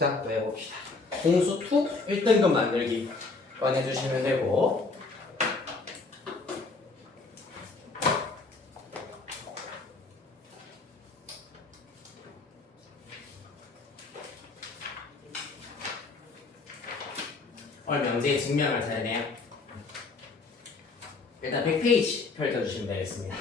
자, 또 해봅시다. 공수 2 1등급 만들기 꺼내주시면 되고, 오늘 명제의 증명을 차례네요. 일단 100페이지 펼쳐주시면 되겠습니다.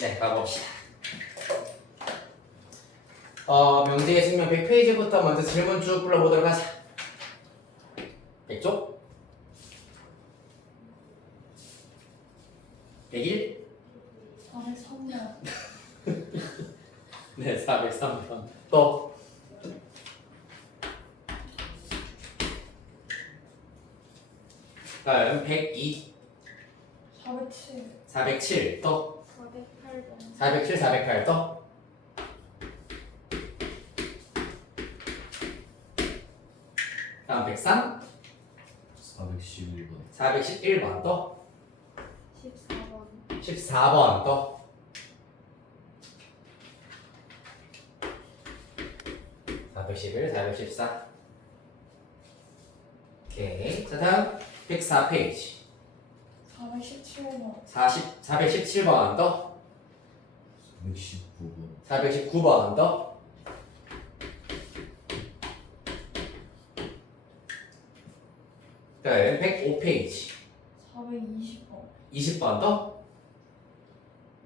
네, 가봅시다. 명제의 증명 100페이지부터 먼저 질문 쭉 불러보도록 하자. 100쪽? 101? 403년. 네, 403번. 또 다음 102, 407. 407, 또 408번. 407, 408, 또 다음 103, 411번 411번, 또 14번. 14번, 또 411, 414. 오케이. 자, 다음 104페이지. 417번. 417번, 또 119번 419번, 또 다음 105페이지. 420번. 20번, 또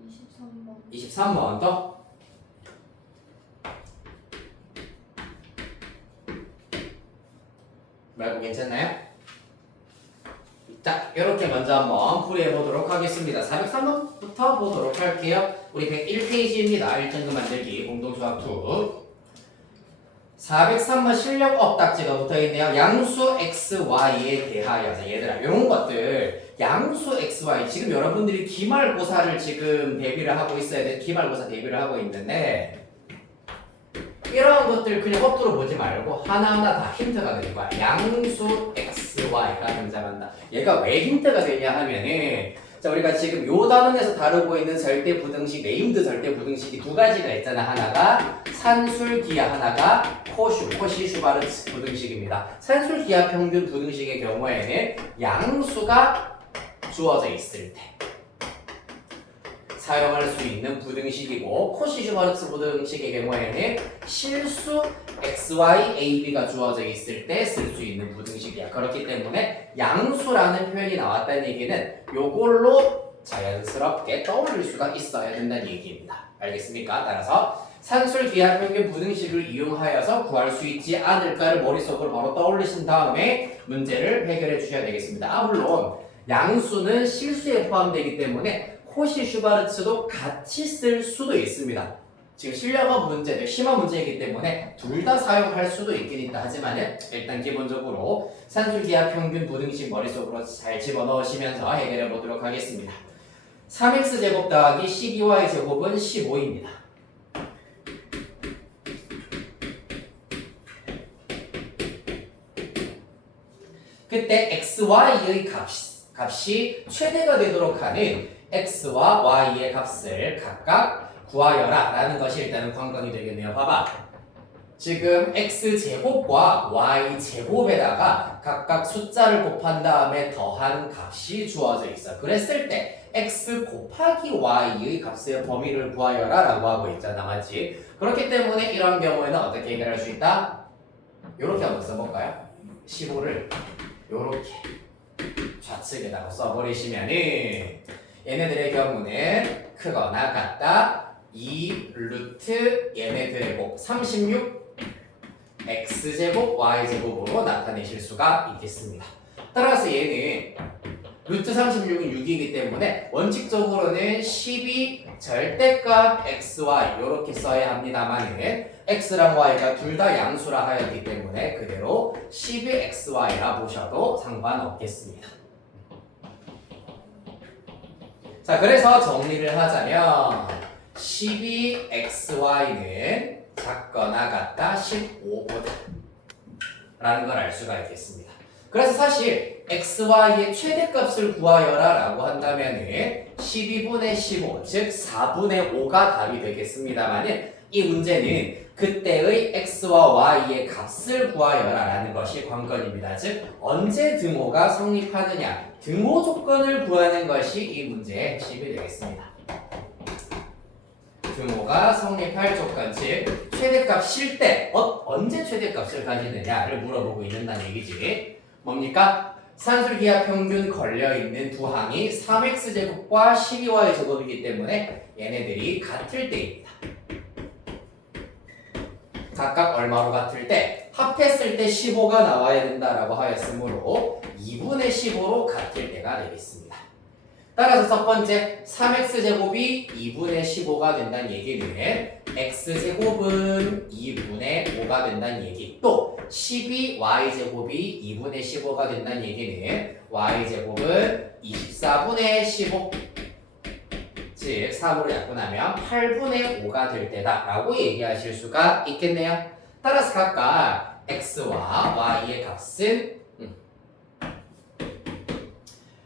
23번. 23번, 또 말고 괜찮나요? 자, 이렇게 먼저 한번 풀이해 보도록 하겠습니다. 403번부터 보도록 할게요. 우리 101페이지입니다. 1등급 만들기 공동수학 2. 403번 실력업 딱지가 붙어있네요. 양수 x, y에 대하여. 자, 얘들아, 이런 것들 양수 x, y 지금 여러분들이 기말고사를 지금 대비를 하고 있어야 돼. 기말고사 대비를 하고 있는데 이런 것들 그냥 엎드려 보지 말고 하나하나 다 힌트가 될 거야. 양수 x, y가 등장한다. 얘가 왜 힌트가 되냐 하면은 자, 우리가 지금 요 단원에서 다루고 있는 절대부등식, 네임드 절대부등식이 두 가지가 있잖아. 하나가 산술기하, 하나가 코시-슈바르츠 부등식입니다. 산술기하 평균 부등식의 경우에는 양수가 주어져 있을 때 사용할 수 있는 부등식이고, 코시-슈바르츠 부등식의 경우에는 실수 xy, ab가 주어져 있을 때 쓸 수 있는 부등식이야. 그렇기 때문에 양수라는 표현이 나왔다는 얘기는 요걸로 자연스럽게 떠올릴 수가 있어야 된다는 얘기입니다. 알겠습니까? 따라서 산술기하 평균 부등식을 이용하여서 구할 수 있지 않을까를 머릿속으로 바로 떠올리신 다음에 문제를 해결해 주셔야 되겠습니다. 물론 양수는 실수에 포함되기 때문에 코시-슈바르츠도 같이 쓸 수도 있습니다. 지금 실력업 문제들, 심화 문제이기 때문에 둘 다 사용할 수도 있긴 있다. 하지만은 일단 기본적으로 산술기하 평균 부등식 머릿속으로 잘 집어넣으시면서 해결해 보도록 하겠습니다. 3x제곱 더하기 12y제곱은 15입니다. 그때 xy의 값이 최대가 되도록 하는 x와 y의 값을 각각 구하여라 라는 것이 일단은 관건이 되겠네요. 봐봐. 지금 x제곱과 y제곱에다가 각각 숫자를 곱한 다음에 더한 값이 주어져 있어. 그랬을 때 x 곱하기 y의 값의 범위를 구하여라 라고 하고 있잖아. 맞지? 그렇기 때문에 이런 경우에는 어떻게 해결할 수 있다? 요렇게 한번 써볼까요? 15를 요렇게 좌측에다가 써버리시면은 얘네들의 경우는 크거나 같다 2 루트 얘네들의 곱 36 x제곱 y제곱으로 나타내실 수가 있겠습니다. 따라서 얘는 루트 36은 6이기 때문에 원칙적으로는 12 절대값 xy 이렇게 써야 합니다만은 x랑 y가 둘 다 양수라 하였기 때문에 그대로 12xy라 보셔도 상관없겠습니다. 자, 그래서 정리를 하자면 12xy는 작거나 같다 15보다 라는 걸 알 수가 있겠습니다. 그래서 사실 xy의 최대값을 구하여라 라고 한다면은 12분의 15, 즉 4분의 5가 답이 되겠습니다만은 이 문제는 그때의 x와 y의 값을 구하여라 라는 것이 관건입니다. 즉 언제 등호가 성립하느냐, 등호 조건을 구하는 것이 이 문제의 핵심이 되겠습니다. 등호가 성립할 조건, 즉 최대값 실 때 언제 최대값을 가지느냐를 물어보고 있는다는 얘기지. 뭡니까? 산술기하 평균 걸려있는 두 항이 3x제곱과 12y제곱이기 때문에 얘네들이 같을 때입니다. 각각 얼마로 같을 때? 합했을 때 15가 나와야 된다라고 하였으므로 2분의 15로 같을 때가 되겠습니다. 따라서 첫 번째 3x제곱이 2분의 15가 된다는 얘기는 x제곱은 2분의 5가 된다는 얘기, 또 12y제곱이 2분의 15가 된다는 얘기는 y제곱은 24분의 15, 즉 3으로 약분하면 8분의 5가 될 때다 라고 얘기하실 수가 있겠네요. 따라서 각각 x와 y의 값은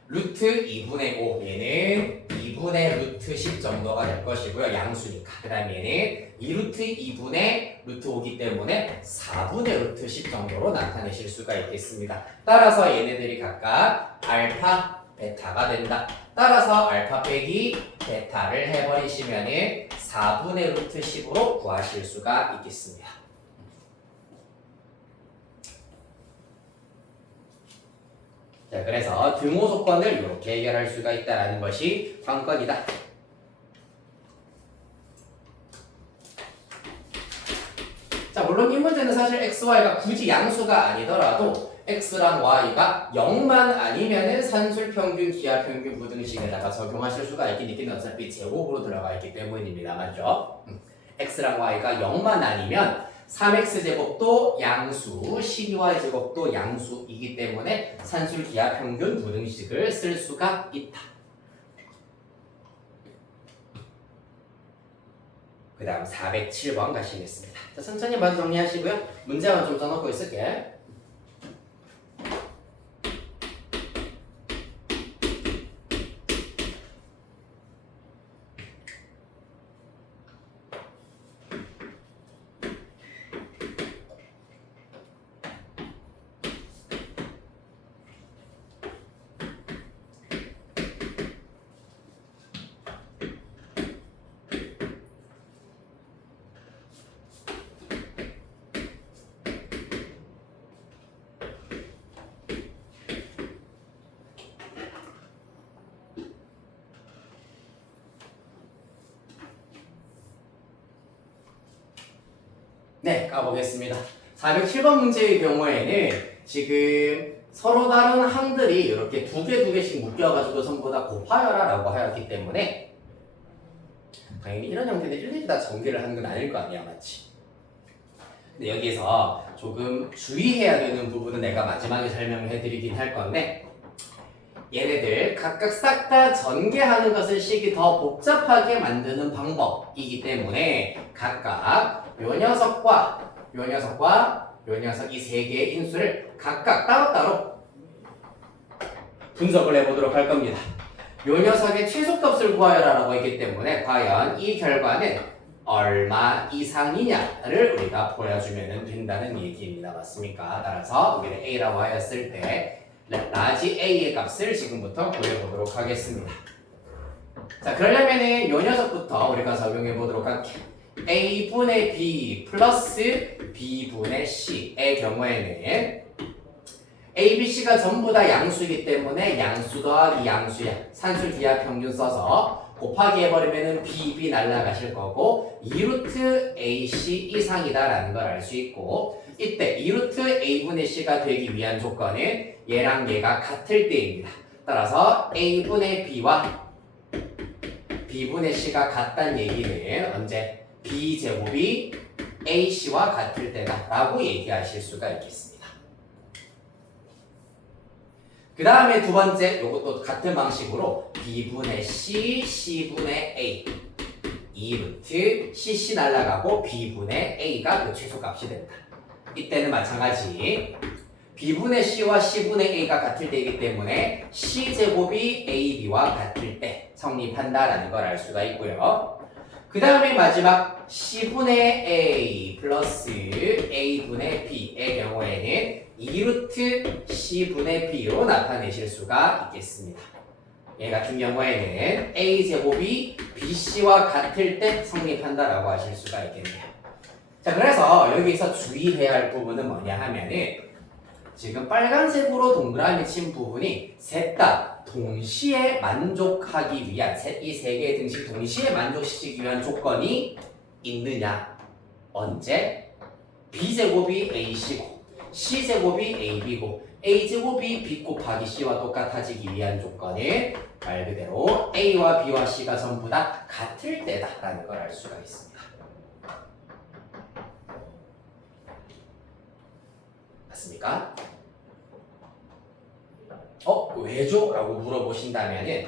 루트 2분의 5, 얘는 2분의 루트 10 정도가 될 것이고요. 양수니까. 그 다음에 얘는 2루트 2분의 루트 5기 때문에 4분의 루트 10 정도로 나타내실 수가 있겠습니다. 따라서 얘네들이 각각 알파, 베타가 된다. 따라서 알파 빼기 베타를 해버리시면은 4분의 루트 10으로 구하실 수가 있겠습니다. 자, 그래서 등호 조건을 이렇게 해결할 수가 있다는 것이 관건이다. 자, 물론 이 문제는 사실 x, y가 굳이 양수가 아니더라도 x랑 y가 0만 아니면은 산술평균, 기하평균 부등식에다가 적용하실 수가 있긴 어차피 제곱으로 들어가 있기 때문입니다. 맞죠? x랑 y가 0만 아니면 3x제곱도 양수, 12y제곱도 양수이기 때문에 산술 기하평균 부등식을 쓸 수가 있다. 그 다음 407번 가시겠습니다. 자, 천천히 먼저 정리하시고요. 문제만 좀 써놓고 있을게. 네, 가보겠습니다. 407번 문제의 경우에는 지금 서로 다른 항들이 이렇게 두 개씩 묶여가지고 전부 다 곱하여라 라고 하였기 때문에 당연히 이런 형태는 일일이 다 전개를 하는 건 아닐 거 아니야, 맞지? 근데 여기에서 조금 주의해야 되는 부분은 내가 마지막에 설명을 해드리긴 할 건데, 얘네들 각각 싹 다 전개하는 것을 식이 더 복잡하게 만드는 방법이기 때문에 각각 요 녀석과 요 녀석 이 세 개의 인수를 각각 따로따로 분석을 해보도록 할 겁니다. 요 녀석의 최소값을 구하여라라고 했기 때문에 과연 이 결과는 얼마 이상이냐를 우리가 보여주면 된다는 얘기입니다. 맞습니까? 따라서 여기를 A라고 하였을 때 라지 A의 값을 지금부터 구해보도록 하겠습니다. 자, 그러려면은 요 녀석부터 우리가 적용해 보도록 할게요. A분의 B 플러스 B분의 C의 경우에는 A, B, C가 전부 다 양수이기 때문에 양수 더하기 양수야. 산술 기하 평균 써서 곱하기 해버리면은 B, B 날라가실 거고 2루트 AC 이상이다라는 걸 알 수 있고, 이때 2루트 A분의 C가 되기 위한 조건은 얘랑 얘가 같을 때입니다. 따라서 A분의 B와 B분의 C가 같다는 얘기는 언제? B제곱이 AC와 같을 때다 라고 얘기하실 수가 있겠습니다. 그 다음에 두 번째, 요것도 같은 방식으로 B분의 C, C분의 A 2루트 cc 날라가고 b분의 a가 그 최소값이 된다. 이때는 마찬가지 b분의 c와 c분의 a가 같을 때이기 때문에 c제곱이 ab와 같을 때 성립한다라는 걸 알 수가 있고요. 그 다음에 마지막 c분의 a 플러스 a분의 b의 경우에는 2루트 c분의 b로 나타내실 수가 있겠습니다. 얘 같은 경우에는 a제곱이 bc와 같을 때 성립한다라고 하실 수가 있겠네요. 자, 그래서 여기서 주의해야 할 부분은 뭐냐 하면은 지금 빨간색으로 동그라미 친 부분이 셋 다 동시에 만족하기 위한 이 세 개의 등식 동시에 만족시키기 위한 조건이 있느냐? 언제? b제곱이 ac고 c제곱이 ab고 a제곱이 b 곱하기 c와 똑같아지기 위한 조건은 말 그대로 a와 b와 c가 전부 다 같을 때다라는 걸 알 수가 있습니다. 맞습니까? 왜죠? 라고 물어보신다면은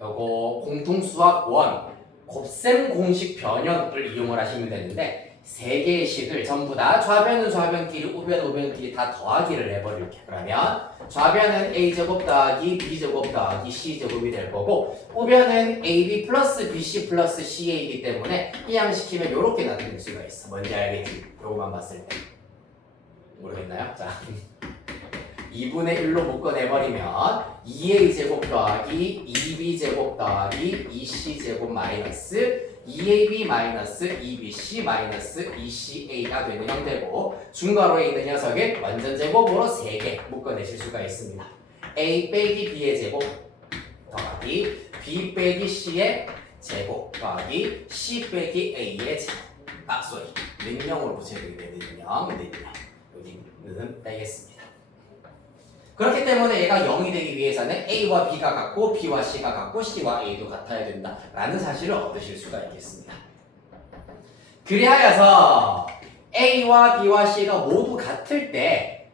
요거 공통수학 1 곱셈 공식 변형을 이용을 하시면 되는데 세 개의 식을 전부 다 좌변은 좌변끼리 우변은 우변끼리 다 더하기를 해버릴게요. 그러면 좌변은 a제곱 더하기 b제곱 더하기 c제곱이 될 거고 우변은 ab 플러스 bc 플러스 ca이기 때문에 이항시키면 이렇게 나타낼 수가 있어. 뭔지 알겠지? 요거만 봤을 때 모르겠나요? 자 2분의 1로 묶어내버리면 2a제곱 더하기 2b제곱 더하기 2c제곱 마이너스 2ab 마이너스 2bc 마이너스 2ca가 되는 형태고 중괄호에 있는 녀석은 완전 제곱으로 3개 묶어내실 수가 있습니다. a 빼기 b의 제곱 더하기 b 빼기 c의 제곱 더하기 c 빼기 a의 제곱 능령으로 붙여야 되는데 능령 여기는 빼겠습니다. 그렇기 때문에 얘가 0이 되기 위해서는 a와 b가 같고 b와 c가 같고 c와 a도 같아야 된다라는 사실을 얻으실 수가 있겠습니다. 그리하여서 a와 b와 c가 모두 같을 때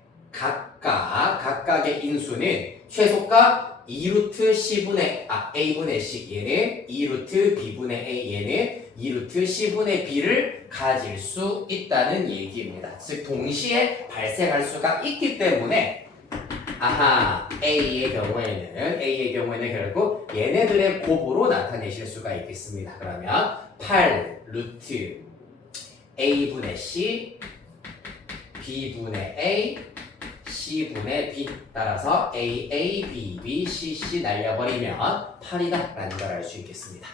각각의 인수는 최소값 2루트 c분의 a분의 c 얘는 2루트 b분의 a 얘는 2루트 c분의 b를 가질 수 있다는 얘기입니다. 즉 동시에 발생할 수가 있기 때문에 A의 경우에는 결국 얘네들의 곱으로 나타내실 수가 있겠습니다. 그러면 8 루트 A분의 C, B분의 A, C분의 B 따라서 A, B, B, C 날려버리면 8이다 라는 걸 알 수 있겠습니다.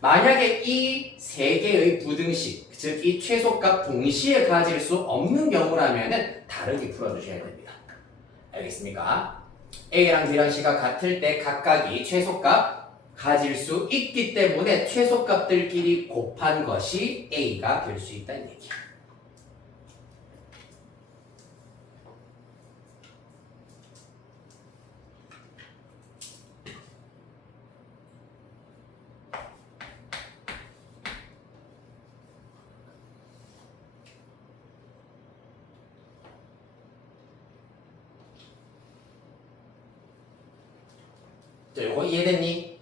만약에 이 세 개의 부등식, 즉 이 최소값 동시에 가질 수 없는 경우라면 다르게 풀어주셔야 됩니다. 알겠습니까? A랑 B랑 C가 같을 때 각각이 최소값 가질 수 있기 때문에 최소값들끼리 곱한 것이 A가 될 수 있다는 얘기야. 자, 이거 이해됐니?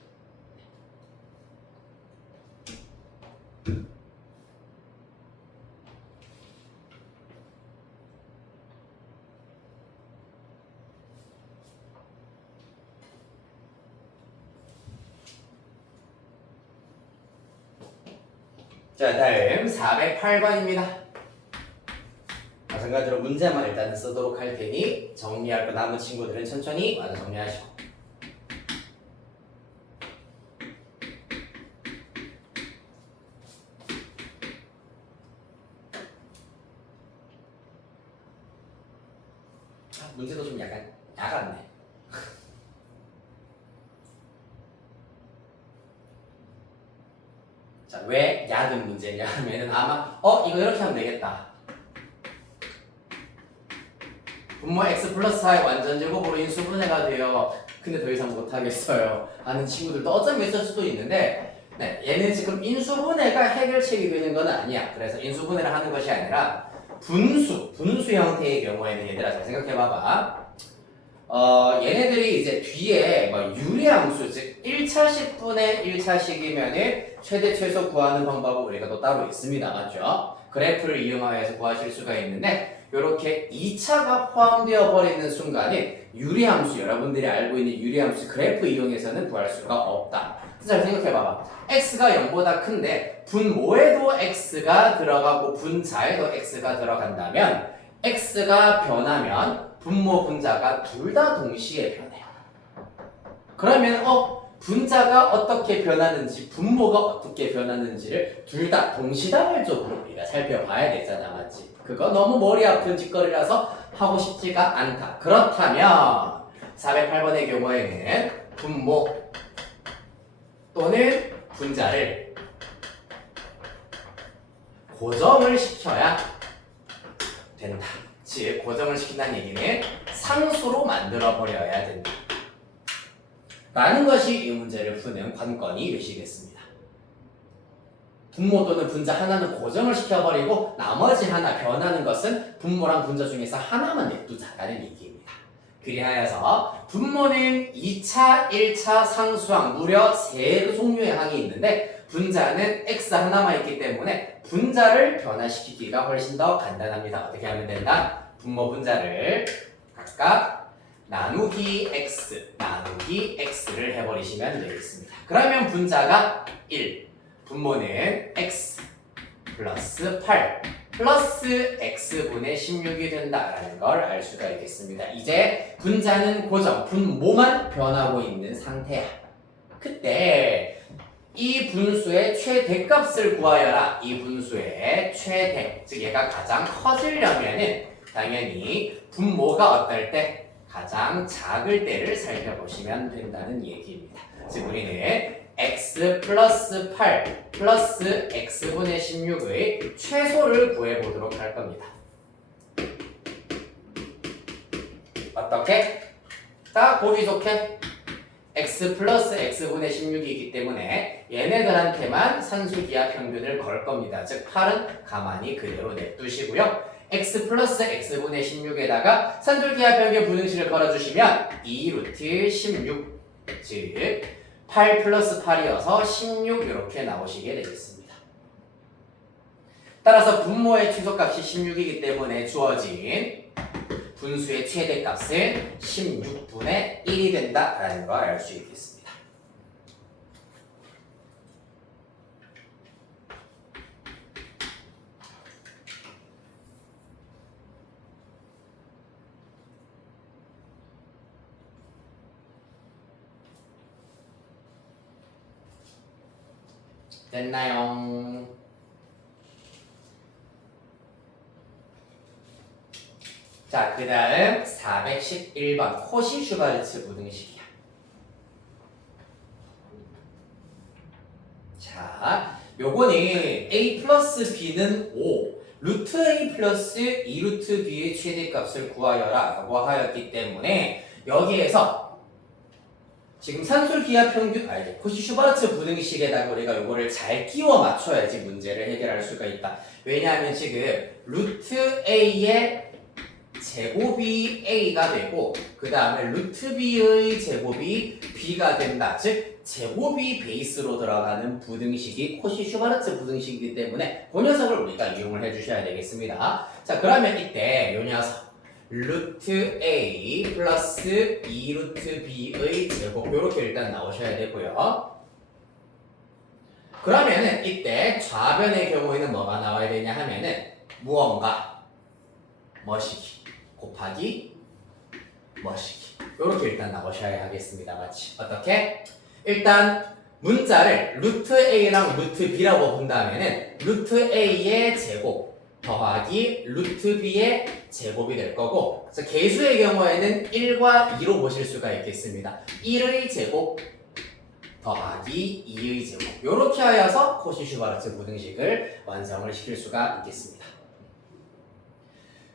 자, 다음 408번입니다. 마찬가지로 문제만 일단 쓰도록 할 테니 정리할 거 남은 친구들은 천천히 와서 정리하시고. 문제도 좀 약간 야같네. 자, 왜 야든 문제냐 하면은 아마 이거 이렇게 하면 되겠다. 분모 x 플러스 4의 완전 제곱으로 인수분해가 돼요. 근데 더 이상 못하겠어요 하는 친구들도 어쩌면 있을 수도 있는데 네, 얘는 지금 인수분해가 해결책이 되는 건 아니야. 그래서 인수분해를 하는 것이 아니라 분수 형태의 경우에는 얘들아 잘 생각해봐봐. 얘네들이 이제 뒤에 뭐 유리함수, 즉 1차식분의 1차식이면은 최대 최소 구하는 방법은 우리가 또 따로 있습니다. 맞죠? 그래프를 이용하여서 구하실 수가 있는데 이렇게 2차가 포함되어 버리는 순간에 유리함수, 여러분들이 알고 있는 유리함수 그래프 이용해서는 구할 수가 없다. 잘 생각해봐봐. x가 0보다 큰데 분모에도 x가 들어가고 분자에도 x가 들어간다면 x가 변하면 분모, 분자가 둘 다 동시에 변해요. 그러면 분자가 어떻게 변하는지 분모가 어떻게 변하는지를 둘 다 동시다발적으로 우리가 살펴봐야 되잖아. 맞지? 그거 너무 머리 아픈 짓거리라서 하고 싶지가 않다. 그렇다면 408번의 경우에는 분모 또는 분자를 고정을 시켜야 된다. 즉 고정을 시킨다는 얘기는 상수로 만들어 버려야 된다. 라는 것이 이 문제를 푸는 관건이 되시겠습니다. 분모 또는 분자 하나는 고정을 시켜버리고 나머지 하나 변하는 것은 분모랑 분자 중에서 하나만 냅두자라는 얘기입니다. 그리하여서 분모는 2차, 1차 상수항 무려 3종류의 항이 있는데 분자는 x 하나만 있기 때문에 분자를 변화시키기가 훨씬 더 간단합니다. 어떻게 하면 된다? 분모 분자를 각각 나누기 x를 해버리시면 되겠습니다. 그러면 분자가 1, 분모는 x 플러스 8 플러스 x분의 16이 된다라는 걸 알 수가 있겠습니다. 이제 분자는 고정, 분모만 변하고 있는 상태야. 그때 이 분수의 최대값을 구하여라. 이 분수의 최대, 즉 얘가 가장 커지려면은 당연히 분모가 어떨 때? 가장 작을 때를 살펴보시면 된다는 얘기입니다. 즉 우리는 x 플러스 8 플러스 x분의 16의 최소를 구해보도록 할 겁니다. 어떻게? 딱 보기 좋게 x 플러스 x분의 16이기 때문에 얘네들한테만 산수기하 평균을 걸 겁니다. 즉 8은 가만히 그대로 냅두시고요. x 플러스 x분의 16에다가 산술기하 평균 분응식을 걸어주시면 2 루트 16, 즉 8 플러스 8이어서 16 이렇게 나오시게 되겠습니다. 따라서 분모의 최소값이 16이기 때문에 주어진 분수의 최대값은 16분의 1이 된다라는 걸 알 수 있겠습니다. 됐나요? 자, 그 다음 411번 코시-슈바르츠 부등식이야. 자, 요거는 a 플러스 b는 5 루트 a 플러스 2 루트 b의 최대값을 구하여라 라고 하였기 때문에 여기에서 지금 산술기하 평균, 코시-슈바르츠 부등식에다가 우리가 요거를 잘 끼워 맞춰야지 문제를 해결할 수가 있다. 왜냐하면 지금 루트 a의 제곱이 a가 되고 그 다음에 루트 b의 제곱이 b가 된다. 즉 제곱이 베이스로 들어가는 부등식이 코시-슈바르츠 부등식이기 때문에 그 녀석을 우리가 이용을 해주셔야 되겠습니다. 자, 그러면 이때 요 녀석 루트 a 플러스 2 루트 b의 제곱 요렇게 일단 나오셔야 되고요. 그러면은 이때 좌변의 경우에는 뭐가 나와야 되냐 하면은 무언가 머시기 곱하기 머시기 요렇게 일단 나오셔야 하겠습니다. 맞지? 어떻게? 일단 문자를 루트 a랑 루트 b라고 본다면은 루트 a의 제곱 더하기 루트 b의 제곱이 될 거고, 그래서 계수의 경우에는 1과 2로 보실 수가 있겠습니다. 1의 제곱 더하기 2의 제곱 요렇게 하여서 코시-슈바르츠 부등식을 완성을 시킬 수가 있겠습니다.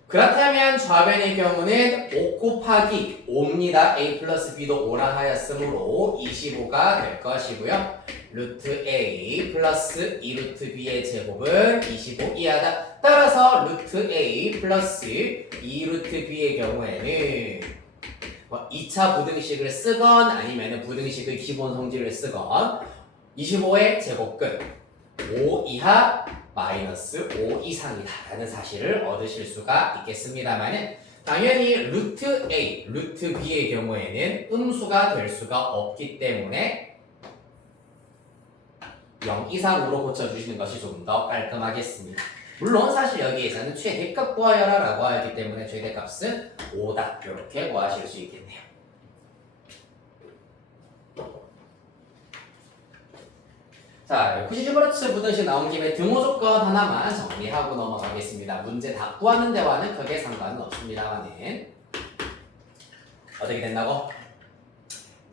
그렇다면 좌변의 경우는 5 곱하기 5입니다. a 플러스 b도 5라 하였으므로 25가 될 것이고요. 루트 a 플러스 2 루트 b의 제곱은 25 이하다. 따라서 루트 a 플러스 2 루트 b의 경우에는 뭐 2차 부등식을 쓰건 아니면 부등식의 기본 성질을 쓰건 25의 제곱근 5 이하 마이너스 5 이상이다 라는 사실을 얻으실 수가 있겠습니다만은 당연히 루트 A, 루트 B의 경우에는 음수가 될 수가 없기 때문에 0 이상으로 고쳐주시는 것이 좀 더 깔끔하겠습니다. 물론 사실 여기에서는 최대값 구하여라 라고 하기 때문에 최대값은 5다 이렇게 구하실 수 있겠네요. 자, 쿠시즈버르츠 부등식 나온 김에 등호 조건 하나만 정리하고 넘어가겠습니다. 문제 다 구하는 데와는 크게 상관은 없습니다만은 어떻게 된다고?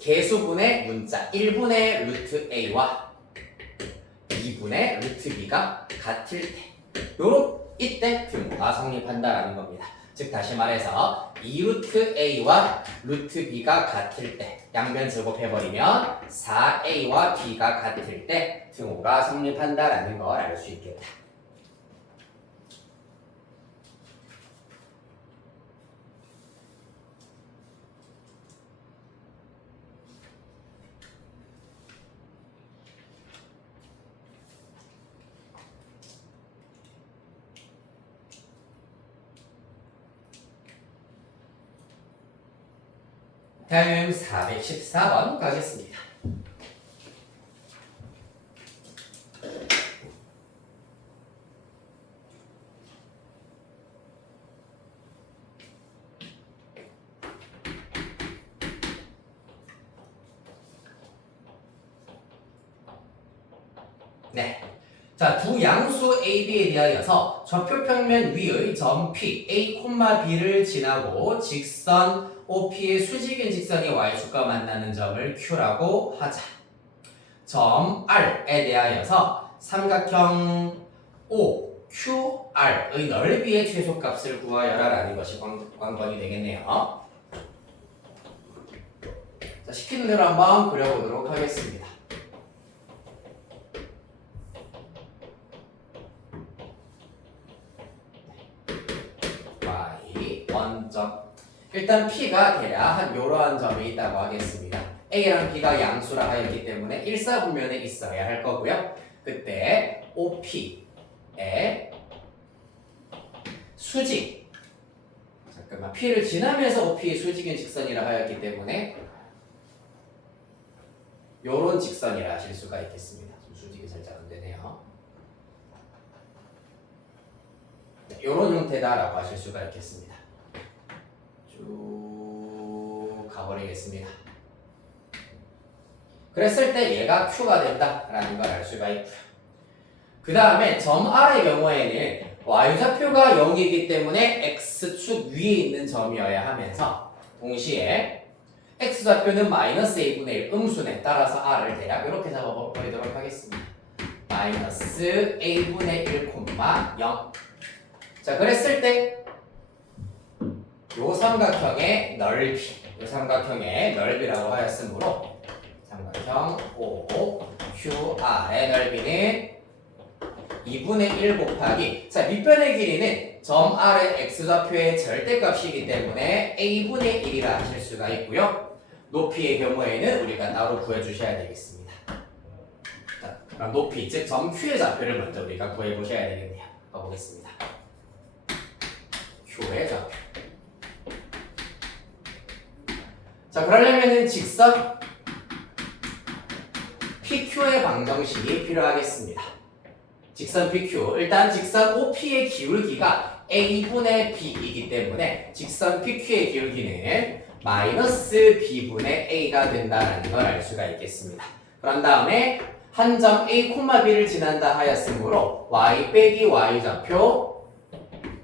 개수분의 문자 1분의 루트 A와 2분의 루트 B가 같을 때 이때 등호가 성립한다라는 겁니다. 즉 다시 말해서 2루트 A와 루트 B가 같을 때 양변 제곱해버리면 4A와 B가 같을 때 등호가 성립한다라는 걸 알 수 있겠다. 다음 414번 가겠습니다. 네. 자, 두 양수 A, B에 대하여서 좌표평면 위의 점 P, A, B를 지나고 직선 OP의 수직인 직선이 Y축과 만나는 점을 Q라고 하자. 점 R에 대하여서 삼각형 OQR의 넓이의 최소값을 구하여라 라는 것이 관건이 되겠네요. 자, 시키는 대로 한번 그려보도록 하겠습니다. Y 원점 일단 P가 대략 한 요러한 점이 있다고 하겠습니다. A랑 B가 양수라 하였기 때문에 일사분면에 있어야 할 거고요. 그때 OP의 수직 잠깐만 P를 지나면서 OP의 수직인 직선이라 하였기 때문에 요런 직선이라 하실 수가 있겠습니다. 좀 수직이 살짝 안 되네요. 요런 형태다라고 하실 수가 있겠습니다. 쭉 가버리겠습니다. 그랬을 때 얘가 Q가 된다라는 걸 알 수가 있고요. 그 다음에 점 R의 경우에는 Y좌표가 0이기 때문에 X축 위에 있는 점이어야 하면서 동시에 X좌표는 마이너스 A분의 1 음수네. 따라서 R을 대략 이렇게 잡아버리도록 하겠습니다. 마이너스 A분의 1, 0. 자, 그랬을 때 요 삼각형의 넓이, 요 삼각형의 넓이라고 하였으므로 삼각형 OQR의 넓이는 2분의 1 곱하기 자 밑변의 길이는 점 R의 X좌표의 절대값이기 때문에 A분의 1이라 하실 수가 있고요. 높이의 경우에는 우리가 따로 구해주셔야 되겠습니다. 자, 그럼 높이, 즉 점 Q의 좌표를 먼저 우리가 구해보셔야 되겠네요. 가보겠습니다. Q의 좌표. 자, 그러려면은 직선 PQ의 방정식이 필요하겠습니다. 직선 PQ. 일단 직선 OP의 기울기가 A분의 B이기 때문에 직선 PQ의 기울기는 마이너스 B분의 A가 된다는 걸 알 수가 있겠습니다. 그런 다음에 한 점 A, B를 지난다 하였으므로 Y 빼기 Y좌표,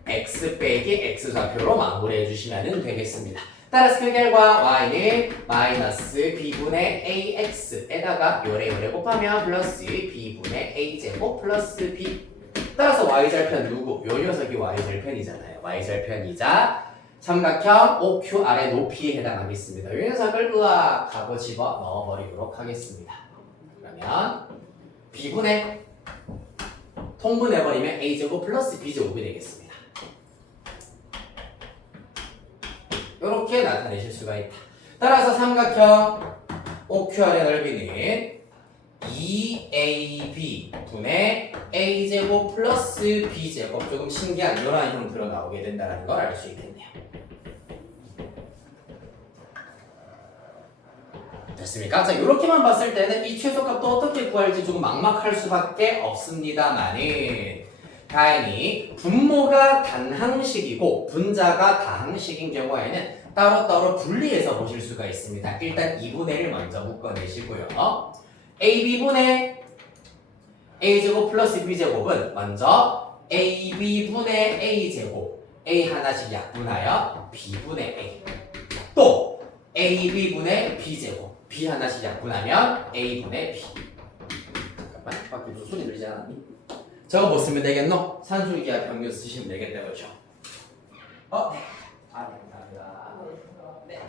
X 빼기 X좌표로 마무리해 주시면 되겠습니다. 따라서 그 결과 Y는 마이너스 B분의 AX에다가 요래 곱하면 플러스 B분의 A제곱 플러스 B. 따라서 Y절편 누구? 요 녀석이 Y절편이잖아요. Y절편이자 삼각형 OQR의 높이에 해당하겠습니다. 요 녀석을 으악하고 집어 넣어버리도록 하겠습니다. 그러면 B분의 통분해버리면 A제곱 플러스 B제곱이 되겠습니다. 이렇게 나타내실 수가 있다. 따라서 삼각형 OQR의 넓이는 2AB 분의 A제곱 플러스 B제곱, 조금 신기한 이런 형태로 나오게 된다는 걸 알 수 있겠네요. 됐습니까? 자, 이렇게만 봤을 때는 이 최소값도 어떻게 구할지 조금 막막할 수밖에 없습니다만은, 다행히 분모가 단항식이고 분자가 다항식인 경우에는 따로따로 분리해서 보실 수가 있습니다. 일단 2분의 1 먼저 묶어내시고요. AB분의 A제곱 플러스 B제곱은 먼저 AB분의 A제곱, A 하나씩 약분하여 B분의 A, 또 AB분의 B제곱, B 하나씩 약분하면 A분의 B. 잠깐만, 밖에 무슨 소리 들리지 않았니? 저거 뭐 쓰면 되겠노? 산술기하 평균 쓰시면 되겠다, 그렇죠? 네. 아, 네, 감사합니다. 네.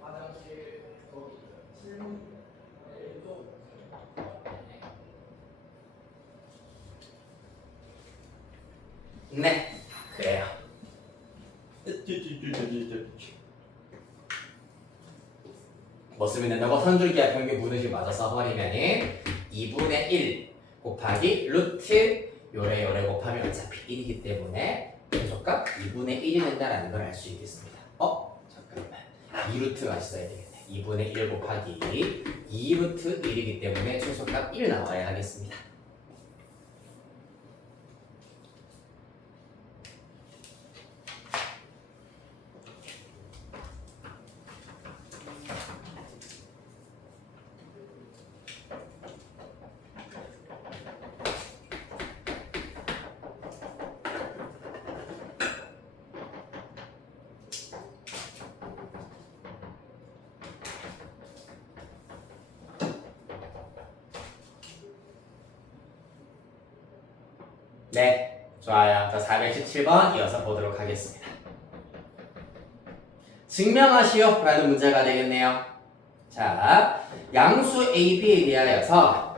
화장실 거기 네, 그래요. 뭐 쓰면 된다고? 선줄기하 평균 무등식 맞아서 허리면은 2분의 1 곱하기 루트 요래 곱하면 어차피 1이기 때문에 최소값 2분의 1이 된다는 걸 알 수 있겠습니다. 잠깐만. 2루트가 있어야 되겠네. 2분의 1 곱하기 2루트 1이기 때문에 최소값 1 나와야 하겠습니다. 네, 좋아요. 자, 417번 이어서 보도록 하겠습니다. 증명하시오 라는 문제가 되겠네요. 자, 양수 AB에 대하여서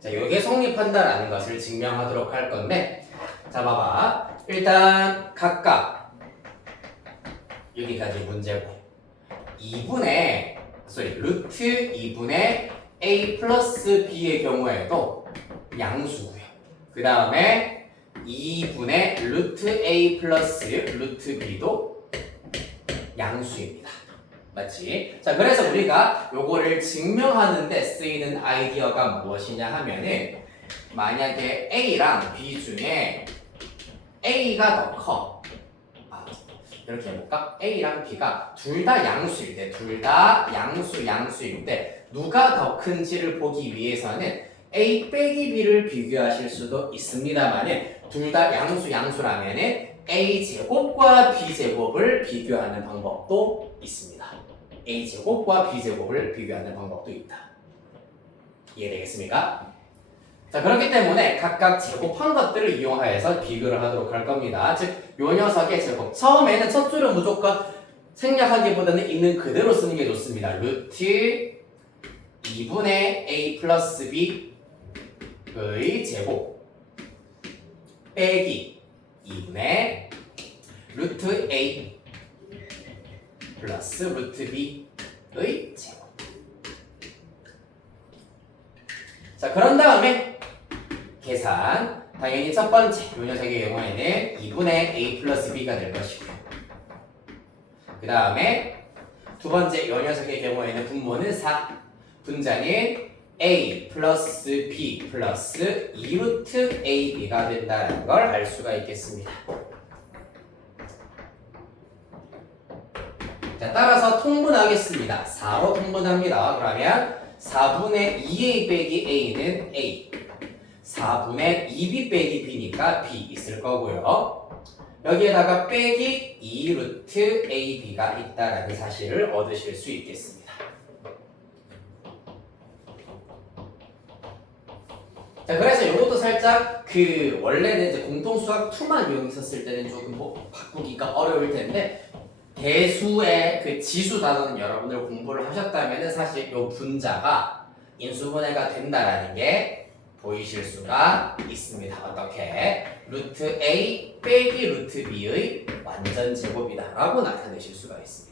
자, 요게 성립한다라는 것을 증명하도록 할 건데, 자, 봐봐. 일단 각각 여기까지 문제고, 루트 2분의 A 플러스 B의 경우에도 양수고요. 그 다음에 2분의 루트 A 플러스 루트 B도 양수입니다. 맞지? 자, 그래서 우리가 요거를 증명하는데 쓰이는 아이디어가 무엇이냐 하면은, 만약에 A랑 B 중에 A가 더 커. 이렇게 해볼까? A랑 B가 둘 다 양수일 때, 양수일 때 누가 더 큰지를 보기 위해서는 A 빼기 B를 비교하실 수도 있습니다만은, 둘 다 양수라면은 A제곱과 B제곱을 비교하는 방법도 있습니다. A제곱과 B제곱을 비교하는 방법도 있다. 이해되겠습니까? 자, 그렇기 때문에 각각 제곱한 것들을 이용하여서 비교를 하도록 할 겁니다. 즉, 요 녀석의 제곱. 처음에는 첫 줄은 무조건 생략하기보다는 있는 그대로 쓰는 게 좋습니다. 루트 2분의 A 플러스 B의 제곱 빼기 2분의 루트 A 플러스 루트 B의 제곱. 자, 그런 다음에 계산. 당연히 첫 번째 요 녀석의 경우에는 2분의 A 플러스 B가 될 것이고요. 그 다음에 두 번째 요 녀석의 경우에는 분모는 4, 분자는 A 플러스 B 플러스 2루트 AB가 된다는 걸 알 수가 있겠습니다. 자, 따라서 통분하겠습니다. 4로 통분합니다. 그러면 4분의 2A 빼기 A는 A, 4분의 2B 빼기 B니까 B 있을 거고요. 여기에다가 빼기 2루트 AB가 있다라는 사실을 얻으실 수 있겠습니다. 자, 그래서 이것도 살짝 그 원래는 이제 공통수학 2만 이용했었을 때는 조금 뭐 바꾸기가 어려울 텐데 대수의 그 지수 단어는 여러분들 공부를 하셨다면은 사실 이 분자가 인수분해가 된다라는 게 보이실 수가 있습니다. 어떻게? 루트 A 빼기 루트 B의 완전 제곱이다 라고 나타내실 수가 있습니다.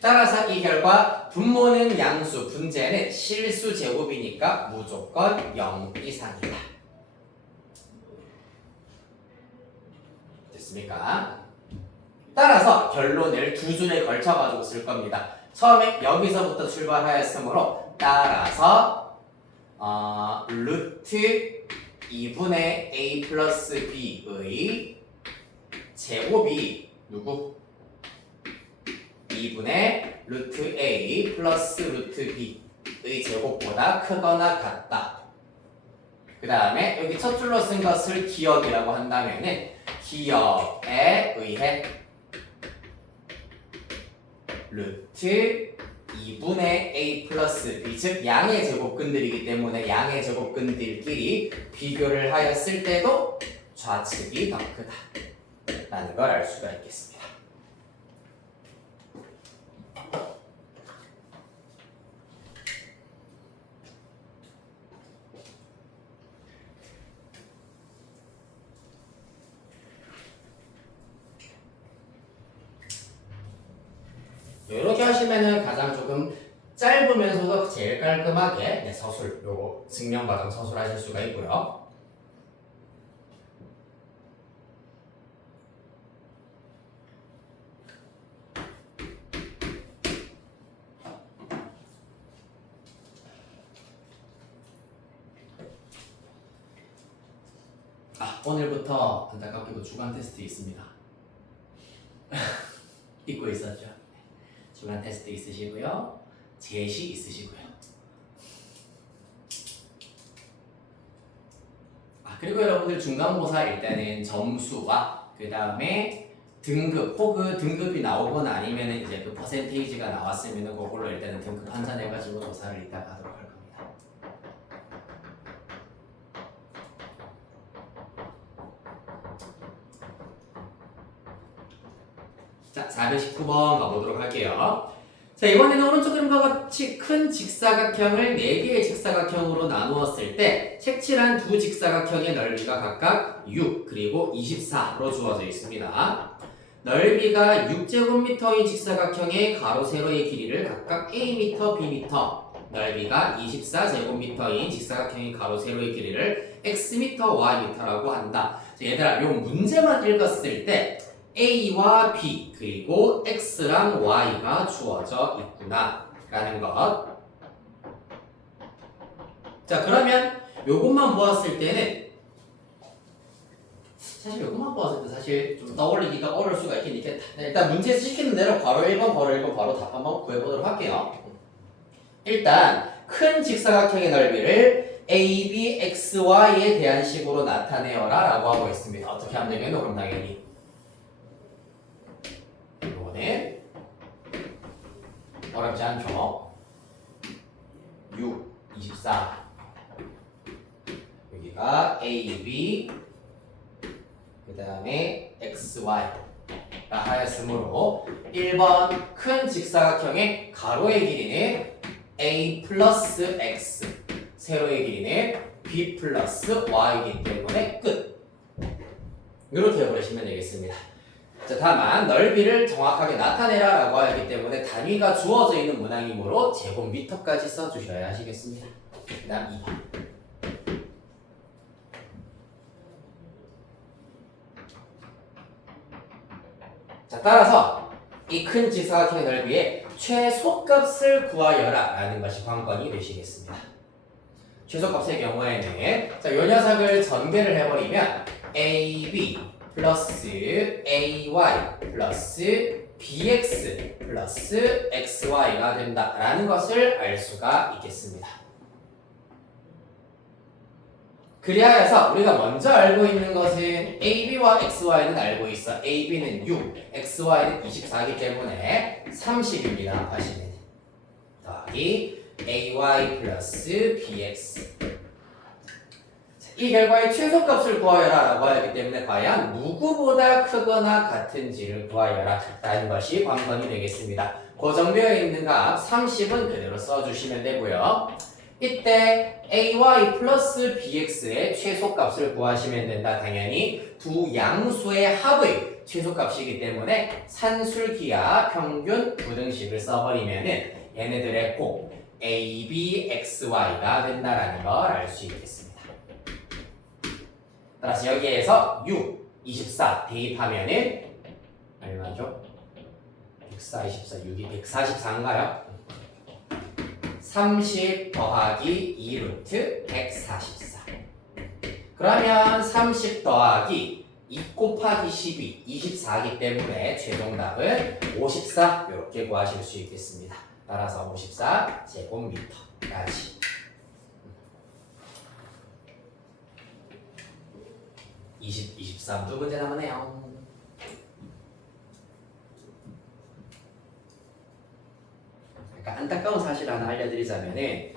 따라서 이 결과 분모는 양수, 분제는 실수 제곱이니까 무조건 0 이상이다. 됐습니까? 따라서 결론을 두 줄에 걸쳐가지고 쓸 겁니다. 처음에 여기서부터 출발하였으므로 따라서 루트 2분의 a 플러스 b의 제곱이 누구? 2분의 루트 a 플러스 루트 b의 제곱보다 크거나 같다. 그 다음에 여기 첫 줄로 쓴 것을 기억이라고 한다면은 기억에 의해 루트 2분의 a 플러스 b, 즉 양의 제곱근들이기 때문에 양의 제곱근들끼리 비교를 하였을 때도 좌측이 더 크다 라는 걸 알 수가 있겠습니다. 이렇게 하시면은 가장 조금 짧으면서도 제일 깔끔하게 서술, 요거 증명 과정 서술하실 수가 있고요. 오늘부터 안타깝게도 주간 테스트 있습니다. 잊고 있었죠? 주간 테스트 있으시고요. 제시 있으시고요. 그리고 여러분들 중간고사일 때는 점수와 그 다음에 등급 혹은 등급이 나오거나 아니면 이제 그 퍼센테이지가 나왔으면 그걸로 일단은 등급 환산해가지고 조사를 이따가 하도록 할 겁니다. 자, 419번 가보도록 할게요. 자, 이번에는 오른쪽 그림과 같이 큰 직사각형을 4개의 직사각형으로 나누었을 때 색칠한 두 직사각형의 넓이가 각각 6 그리고 24로 주어져 있습니다. 넓이가 6제곱미터인 직사각형의 가로 세로의 길이를 각각 Am, Bm, 넓이가 24제곱미터인 직사각형의 가로 세로의 길이를 Xm, Ym라고 한다. 자, 얘들아, 이 문제만 읽었을 때 A와 B 그리고 X랑 Y가 주어져 있구나 라는 것. 자, 그러면 요것만 보았을 때는 사실 요것만 보았을 때 사실 좀 떠올리기가 어려울 수가 있긴 있겠다. 일단 문제 시키는 대로 괄호 1번, 괄호 1번, 바로 답 한번 구해보도록 할게요. 일단 큰 직사각형의 넓이를 A, B, X, Y에 대한 식으로 나타내어라 라고 하고 있습니다. 어떻게 하면 되겠노? 그럼 당연히 이거는 어렵지 않죠? 6, 24 여기가 A, B 그 다음에 X, Y가 하였으므로 1번 큰 직사각형의 가로의 길이는 A 플러스 X 세로의 길이는 B 플러스 Y이기 때문에 끝. 이렇게 해버리시면 되겠습니다. 자, 다만 넓이를 정확하게 나타내라 라고 하기 때문에 단위가 주어져 있는 문항이므로 제곱미터까지 써주셔야 하시겠습니다. 그 다음 2번. 자, 따라서 이 큰 직사각형의 넓이의 최소값을 구하여라 라는 것이 관건이 되시겠습니다. 최소값의 경우에는 자, 요 녀석을 전개를 해버리면 AB 플러스 AY 플러스 BX 플러스 XY가 된다라는 것을 알 수가 있겠습니다. 그리하여서 우리가 먼저 알고 있는 것은 AB와 XY는 알고 있어. AB는 6, XY는 24이기 때문에 30입니다. 다시는 곱하기 ay 플러스 bx. 이 결과의 최소값을 구하여라 라고 하기 때문에 과연 누구보다 크거나 같은지를 구하여라 라는 것이 관건이 되겠습니다. 고정되어 있는 값 30은 그대로 써주시면 되고요. 이때 ay 플러스 bx의 최소값을 구하시면 된다. 당연히 두 양수의 합의 최소값이기 때문에 산술기하 평균 부등식을 써버리면은 얘네들의 곱 a, b, x, y가 된다라는 걸 알 수 있겠습니다. 따라서 여기에서 6, 24 대입하면은 얼마죠? 64, 24, 6이 144인가요? 30 더하기 2루트 144. 그러면 30 더하기 2 곱하기 12, 24이기 때문에 최종답은 54 이렇게 구하실 수 있겠습니다. 따라서 54 제곱미터까지. 23도 문제 남았네요. 그러니까 안타까운 사실 하나 알려드리자면은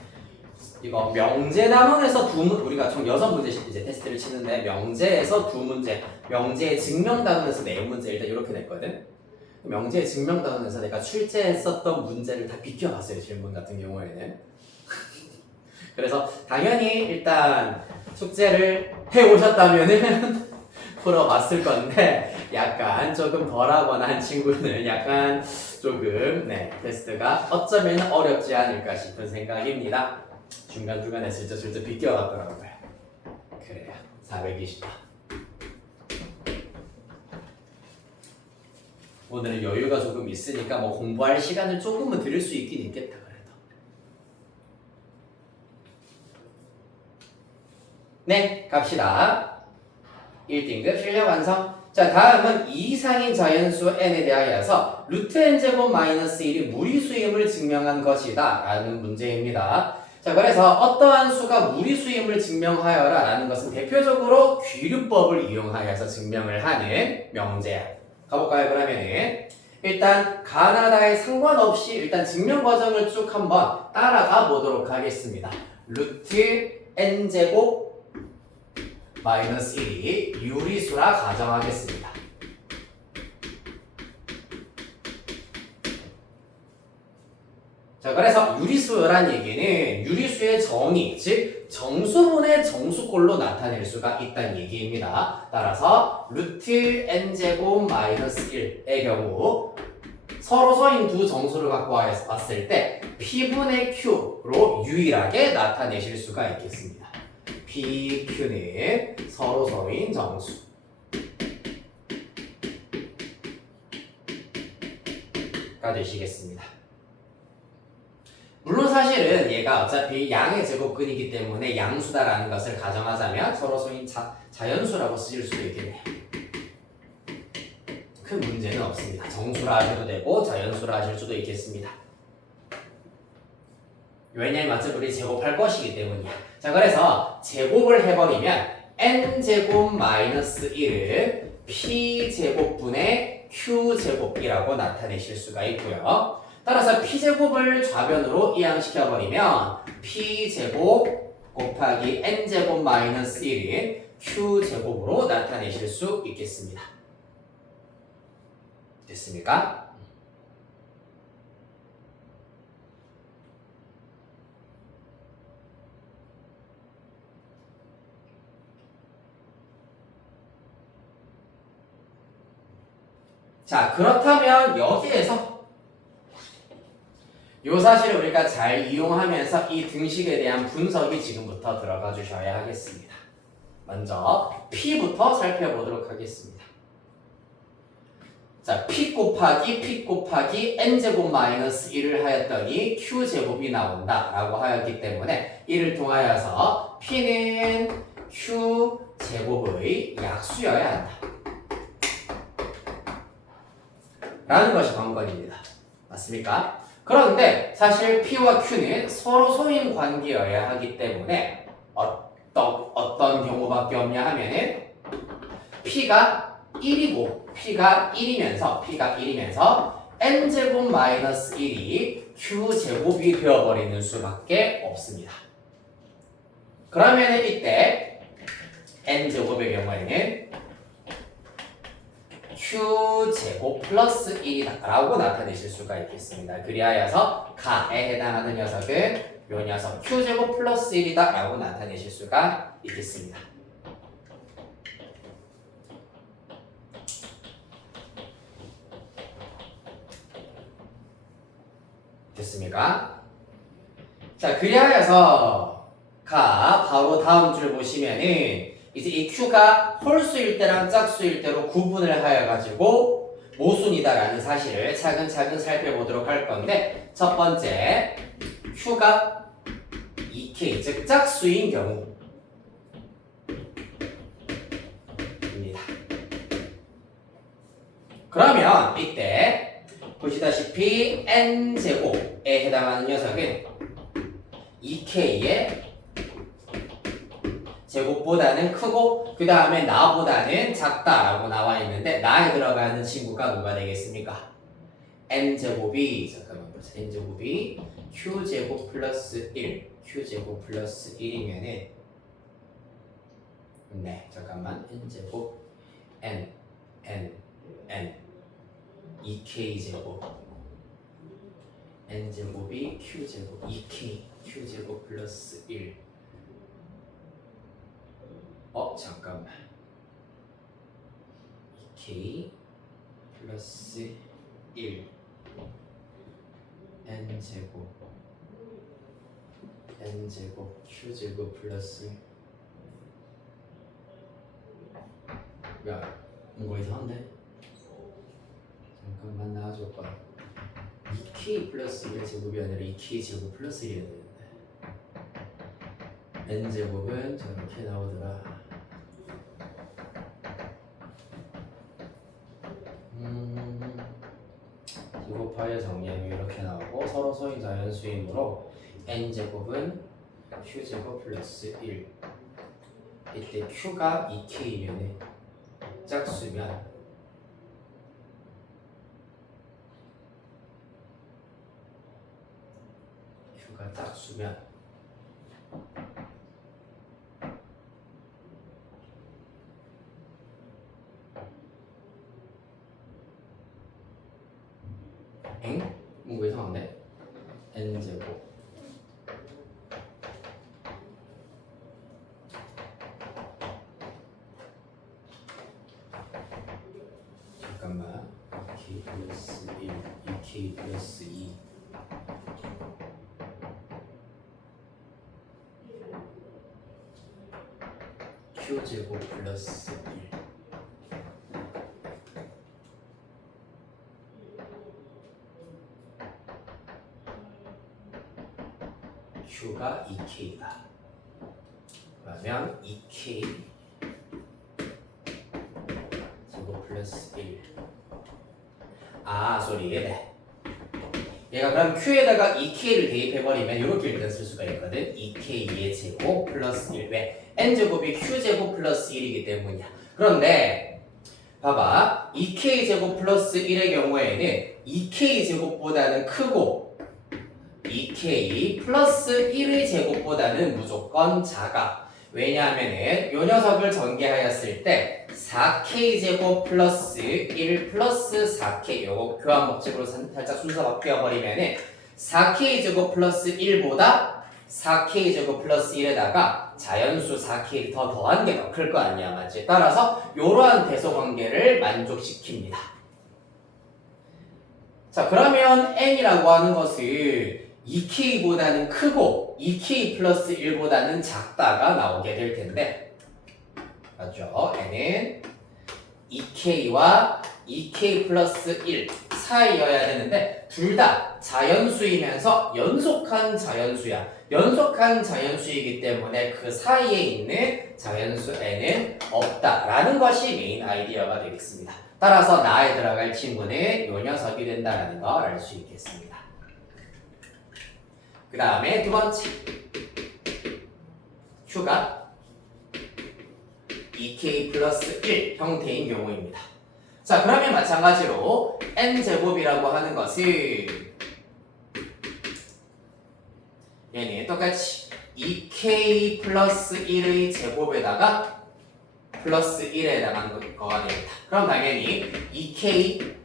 이거 명제 단원에서 우리가 총 6문제씩 이제 테스트를 치는데 명제에서 2문제, 명제의 증명 단원에서 4문제 일단 이렇게 냈거든. 명제의 증명 단원에서 내가 출제했었던 문제를 다 비껴봤어요. 질문 같은 경우에는. 그래서 당연히 일단 숙제를 해오셨다면은 풀어봤을 건데 약간 조금 덜하거나 한 친구는 약간 조금 테스트가 어쩌면 어렵지 않을까 싶은 생각입니다. 중간중간에 슬쩍슬쩍 비껴갔더라고요. 그래요. 420번. 오늘은 여유가 조금 있으니까 뭐 공부할 시간을 조금은 드릴 수 있긴 있겠다. 그래도. 네, 갑시다. 1등급 실력 완성. 자, 다음은 2 이상인 자연수 n에 대하여서 루트 n제곱 마이너스 1이 무리수임을 증명한 것이다 라는 문제입니다. 자, 그래서 어떠한 수가 무리수임을 증명하여라 라는 것은 대표적으로 귀류법을 이용하여서 증명을 하는 명제야. 가볼까요? 그러면은 일단 가나다에 상관없이 일단 증명 과정을 쭉 한번 따라가 보도록 하겠습니다. 루트 n제곱 마이너스 1이 유리수라 가정하겠습니다. 자, 그래서 유리수란 얘기는 유리수의 정의, 즉 정수분의 정수꼴로 나타낼 수가 있다는 얘기입니다. 따라서 루트 n제곱 마이너스 1의 경우 서로서인 두 정수를 갖고 왔을 때 P분의 Q로 유일하게 나타내실 수가 있겠습니다. P, Q는 서로서인 정수가 되시겠습니다. 물론 사실은 얘가 어차피 양의 제곱근이기 때문에 양수다라는 것을 가정하자면 서로서인 자연수라고 쓰일 수도 있겠네요. 큰 문제는 없습니다. 정수라 하셔도 되고 자연수라 하실 수도 있겠습니다. 왜냐면 어차피 우리 제곱할 것이기 때문이야. 자, 그래서 제곱을 해버리면 n제곱 마이너스 1은 p제곱분의 q제곱이라고 나타내실 수가 있고요. 따라서 p제곱을 좌변으로 이항시켜버리면 p제곱 곱하기 n제곱 마이너스 1인 q제곱으로 나타내실 수 있겠습니다. 됐습니까? 자, 그렇다면 여기에서 이 사실을 우리가 잘 이용하면서 이 등식에 대한 분석이 지금부터 들어가 주셔야 하겠습니다. 먼저 P부터 살펴보도록 하겠습니다. 자, P 곱하기 N제곱 마이너스 1을 하였더니 Q제곱이 나온다 라고 하였기 때문에 이를 통하여서 P는 Q제곱의 약수여야 한다 라는 것이 관건입니다. 맞습니까? 그런데 사실 P와 Q는 서로 소인 관계여야 하기 때문에 어떤 경우밖에 없냐 하면은 P가 1이고 P가 1이면서 n제곱 마이너스 1이 q제곱이 되어버리는 수밖에 없습니다. 그러면 이때 n제곱의 경우에는 q제곱 플러스 1이다 라고 나타내실 수가 있겠습니다. 그리하여서 가에 해당하는 녀석은 요 녀석 q제곱 플러스 1이다 라고 나타내실 수가 있겠습니다. 됐습니까? 자, 그리하여서 가 바로 다음 줄 보시면은 이제 이 q가 홀수일 때랑 짝수일 때로 구분을 하여 가지고 모순이다라는 사실을 차근차근 살펴보도록 할 건데, 첫 번째 q가 2k 즉 짝수인 경우입니다. 그러면 이때 보시다시피 n제곱에 해당하는 녀석은 2k의 제곱보다는 크고 그 다음에 나보다는 작다라고 나와 있는데, 나에 들어가는 친구가 뭐가 되겠습니까? n제곱이 잠깐만 보세요. n제곱이 q제곱 플러스 1 q제곱 플러스 1이면은 네 잠깐만 n제곱 n 2k제곱 n제곱이 q제곱 2k q제곱 플러스 1 잠깐만 2k 플러스 1 n제곱 q제곱 플러스 야 뭔가 이상한데? 잠깐만 나와줘봐. 2k 플러스 1제곱이 아니라 2k 제곱 플러스 1이어야 되는데 n제곱은 저렇게 나오더라. 제곱하여 정리하면 이렇게 나오고 서로 소인 자연수이므로 n제곱은 q제곱 플러스 1. 이때 q가 2k이면 짝수면 q가 짝수면 뭔가 이상한데? n제곱 잠깐만 2k 플러스 1 2k 플러스 2 q제곱 플러스 1 q가 2k이다. 그러면 2k 제곱 플러스 1. 소리 네. 얘가 그럼 q에다가 2k를 대입해버리면 이렇게 일단 쓸 수가 있거든. 2k의 제곱 플러스 1. 왜? n제곱이 q제곱 플러스 1이기 때문이야. 그런데 봐봐. 2k 제곱 플러스 1의 경우에는 2k 제곱보다는 크고 2k 플러스 1의 제곱보다는 무조건 작아. 왜냐하면은 요 녀석을 전개하였을 때 4k 제곱 플러스 1 플러스 4k 요거 교환 법칙으로 살짝 순서 바뀌어버리면은 4k 제곱 플러스 1보다 4k 제곱 플러스 1에다가 자연수 4k를 더한 게 더 클 거 아니야, 맞지? 따라서 요러한 대소 관계를 만족시킵니다. 자, 그러면 n이라고 하는 것은 2k보다는 크고 2k 플러스 1보다는 작다가 나오게 될 텐데, 맞죠? n은 2k와 2k 플러스 1 사이여야 되는데 둘 다 자연수이면서 연속한 자연수야. 연속한 자연수이기 때문에 그 사이에 있는 자연수 n은 없다라는 것이 메인 아이디어가 되겠습니다. 따라서 나에 들어갈 친구는 요 녀석이 된다는 걸 알 수 있겠습니다. 그 다음에 두 번째 q가 2k 플러스 1 형태인 경우입니다. 자, 그러면 마찬가지로 n제곱이라고 하는 것은 얘는 똑같이 2k 플러스 1의 제곱에다가 플러스 1에 해당하는 거가 되겠다. 그럼 당연히 2k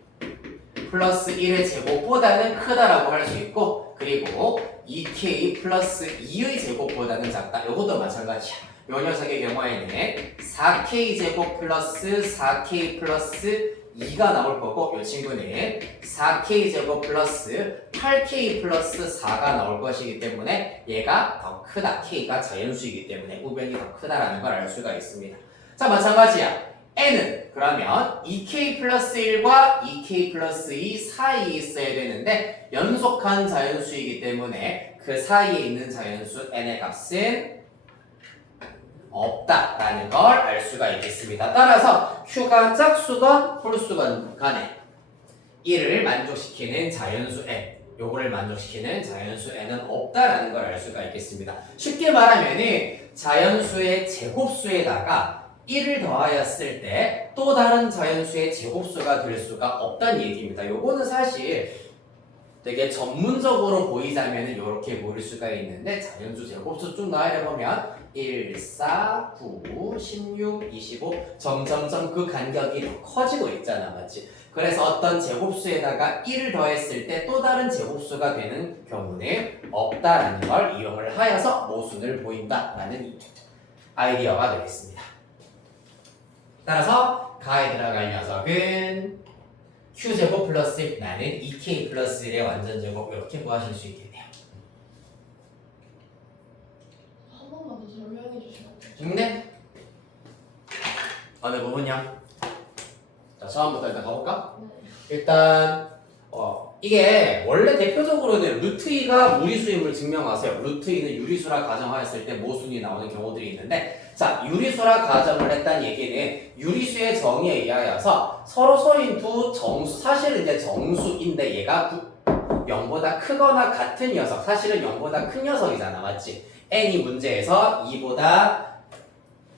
플러스 1의 제곱보다는 크다라고 할 수 있고, 그리고 2k 플러스 2의 제곱보다는 작다. 이것도 마찬가지야. 요 녀석의 경우에는 4k 제곱 플러스 4k 플러스 2가 나올 거고, 이 친구는 4k 제곱 플러스 8k 플러스 4가 나올 것이기 때문에 얘가 더 크다. k가 자연수이기 때문에 우변이 더 크다라는 걸 알 수가 있습니다. 자, 마찬가지야. n은 그러면 2k 플러스 1과 2k 플러스 2 사이에 있어야 되는데 연속한 자연수이기 때문에 그 사이에 있는 자연수 n의 값은 없다라는 걸 알 수가 있겠습니다. 따라서 q가 짝수건 홀수건 간에 1을 만족시키는 자연수 n, 요거를 만족시키는 자연수 n은 없다라는 걸 알 수가 있겠습니다. 쉽게 말하면은 자연수의 제곱수에다가 1을 더하였을 때 또 다른 자연수의 제곱수가 될 수가 없다는 얘기입니다. 요거는 사실 되게 전문적으로 보이자면 이렇게 보일 수가 있는데 자연수 제곱수 쭉 나열해보면 1, 4, 9, 16, 25 점점점 그 간격이 더 커지고 있잖아, 맞지? 그래서 어떤 제곱수에다가 1을 더했을 때 또 다른 제곱수가 되는 경우는 없다라는 걸 이용을 하여서 모순을 보인다라는 아이디어가 되겠습니다. 따라서 가에 들어갈 녀석은 q제곱 플러스 1 나는 2k 플러스 1의 완전제곱 이렇게 구하실 수 있겠네요. 한 번만 더 설명해 주시면 안 돼요? 네? 어느 부분이요? 자, 처음부터 일단 가볼까? 네. 일단 이게 원래 대표적으로는 루트 2가 무리수임을 증명하세요. 루트 2는 유리수라 가정하였을 때 모순이 나오는 경우들이 있는데, 자, 유리수라 가정을 했다는 얘기는 유리수의 정의에 의하여서 서로 소인 두 정수, 사실은 이제 정수인데 얘가 0보다 크거나 같은 녀석, 사실은 0보다 큰 녀석이잖아, 맞지? n이 문제에서 2보다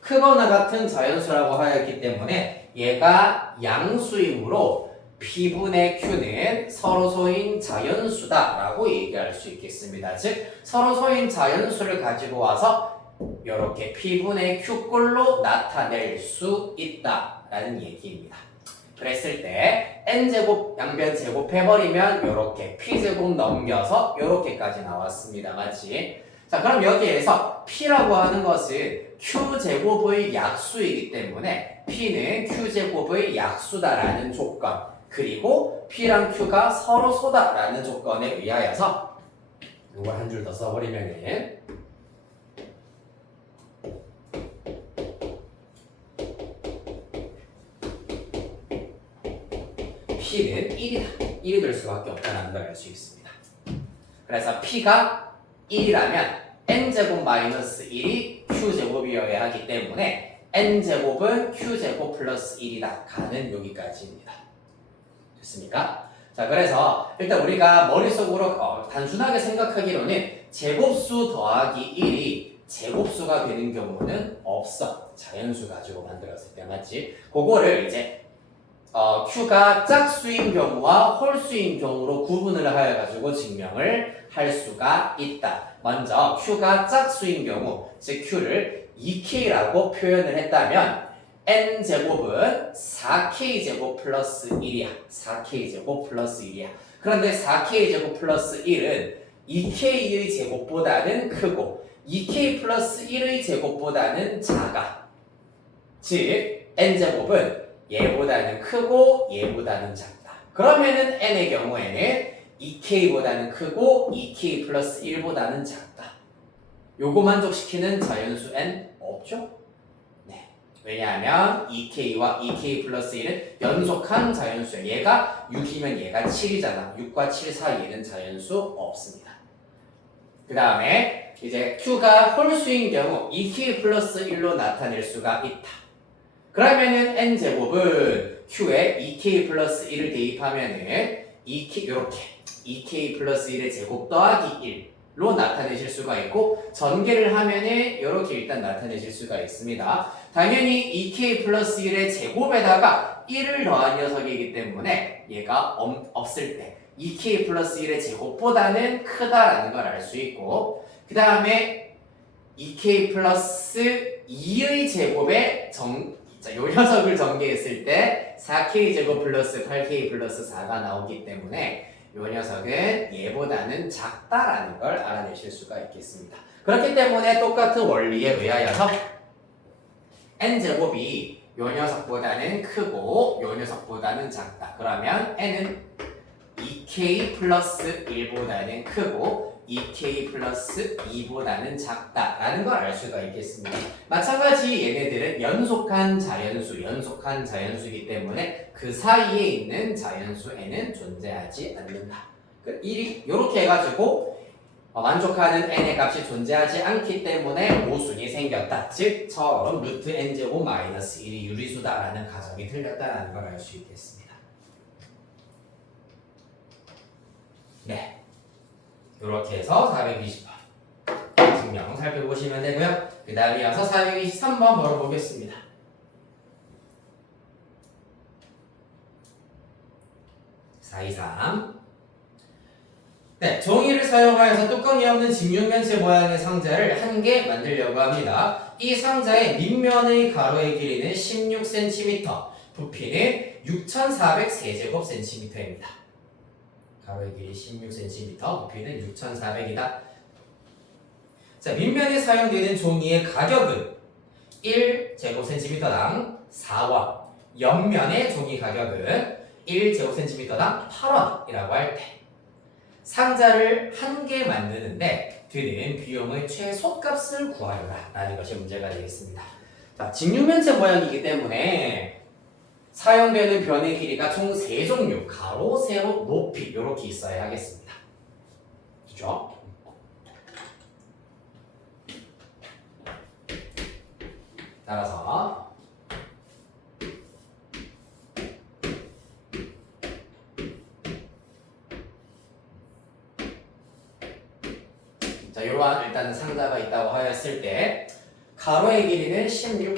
크거나 같은 자연수라고 하였기 때문에 얘가 양수이므로 P분의 Q는 서로소인 자연수다라고 얘기할 수 있겠습니다. 즉 서로소인 자연수를 가지고 와서 이렇게 P분의 Q꼴로 나타낼 수 있다라는 얘기입니다. 그랬을 때 n제곱 양변 제곱해버리면 이렇게 P제곱 넘겨서 이렇게까지 나왔습니다. 맞지? 자, 그럼 여기에서 P라고 하는 것은 Q제곱의 약수이기 때문에 P는 Q제곱의 약수다라는 조건, 그리고 P랑 Q가 서로 소다라는 조건에 의하여서 이걸 한 줄 더 써버리면은 P는 1이다. 1이 될 수밖에 없다는 걸 알 수 있습니다. 그래서 P가 1이라면 n제곱 마이너스 1이 q제곱이어야 하기 때문에 n제곱은 q제곱 플러스 1이다. 가는 여기까지입니다. 됐습니까? 자, 그래서 일단 우리가 머릿속으로 단순하게 생각하기로는 제곱수 더하기 1이 제곱수가 되는 경우는 없어. 자연수 가지고 만들었을 때, 맞지? 그거를 이제 q가 짝수인 경우와 홀수인 경우로 구분을 하여가지고 증명을 할 수가 있다. 먼저 q가 짝수인 경우, 즉 q를 2k라고 표현을 했다면 n제곱은 4k제곱 플러스 1이야. 4k제곱 플러스 1이야. 그런데 4k제곱 플러스 1은 2k의 제곱보다는 크고 2k 플러스 1의 제곱보다는 작아. 즉 n제곱은 얘보다는 크고 얘보다는 작다. 그러면은 n의 경우에는 2k보다는 크고 2k 플러스 1보다는 작다. 요거 만족시키는 자연수 n 없죠? 네. 왜냐하면 2k와 2k 플러스 1은 연속한 자연수예요. 얘가 6이면 얘가 7이잖아. 6과 7 사이에는 자연수 없습니다. 그 다음에 이제 q가 홀수인 경우 2k 플러스 1로 나타낼 수가 있다. 그러면은 n제곱은 q에 2k 플러스 1을 대입하면은 2k 요렇게 2k 플러스 1의 제곱 더하기 1로 나타내실 수가 있고, 전개를 하면은 요렇게 일단 나타내실 수가 있습니다. 당연히 2k 플러스 1의 제곱에다가 2k가 1을 더한 녀석이기 때문에 얘가 없을 때 2k 플러스 1의 제곱보다는 크다라는 걸 알 수 있고, 그 다음에 2k 플러스 2의 제곱에 요 녀석을 전개했을 때 4k 제곱 플러스 8k 플러스 4가 나오기 때문에 요 녀석은 얘보다는 작다라는 걸 알아내실 수가 있겠습니다. 그렇기 때문에 똑같은 원리에 의하여서 n제곱이 요 녀석보다는 크고 요 녀석보다는 작다. 그러면 n은 2k 플러스 1보다는 크고 2k 플러스 2보다는 작다라는 걸 알 수가 있겠습니다. 마찬가지 얘네들은 연속한 자연수이기 때문에 그 사이에 있는 자연수 n은 존재하지 않는다. 1이 이렇게 해가지고 만족하는 n의 값이 존재하지 않기 때문에 모순이 생겼다. 즉 처음 루트 n제곱 마이너스 1이 유리수다라는 가정이 틀렸다라는 걸 알 수 있겠습니다. 네, 이렇게 해서 420번 증명 살펴보시면 되고요. 그 다음에 이어서 423번 바로 보겠습니다. 423. 네, 종이를 사용하여서 뚜껑이 없는 직육면체 모양의 상자를 한 개 만들려고 합니다. 이 상자의 밑면의 가로의 길이는 16cm, 부피는 6400세제곱cm입니다. 가로의 길이 16cm, 부피는 6400이다. 자, 밑면에 사용되는 종이의 가격은 1제곱cm당 4원, 옆면의 종이 가격은 1제곱cm당 8원이라고 할 때 상자를 한 개 만드는데 드는 비용의 최소값을 구하여라 라는 것이 문제가 되겠습니다. 자, 직육면체 모양이기 때문에 사용되는 변의 길이가 총 3종류, 가로, 세로, 높이 이렇게 있어야 하겠습니다. 그죠? 따라서 자, 이러한 일단은 상자가 있다고 하였을 때 가로의 길이는 16.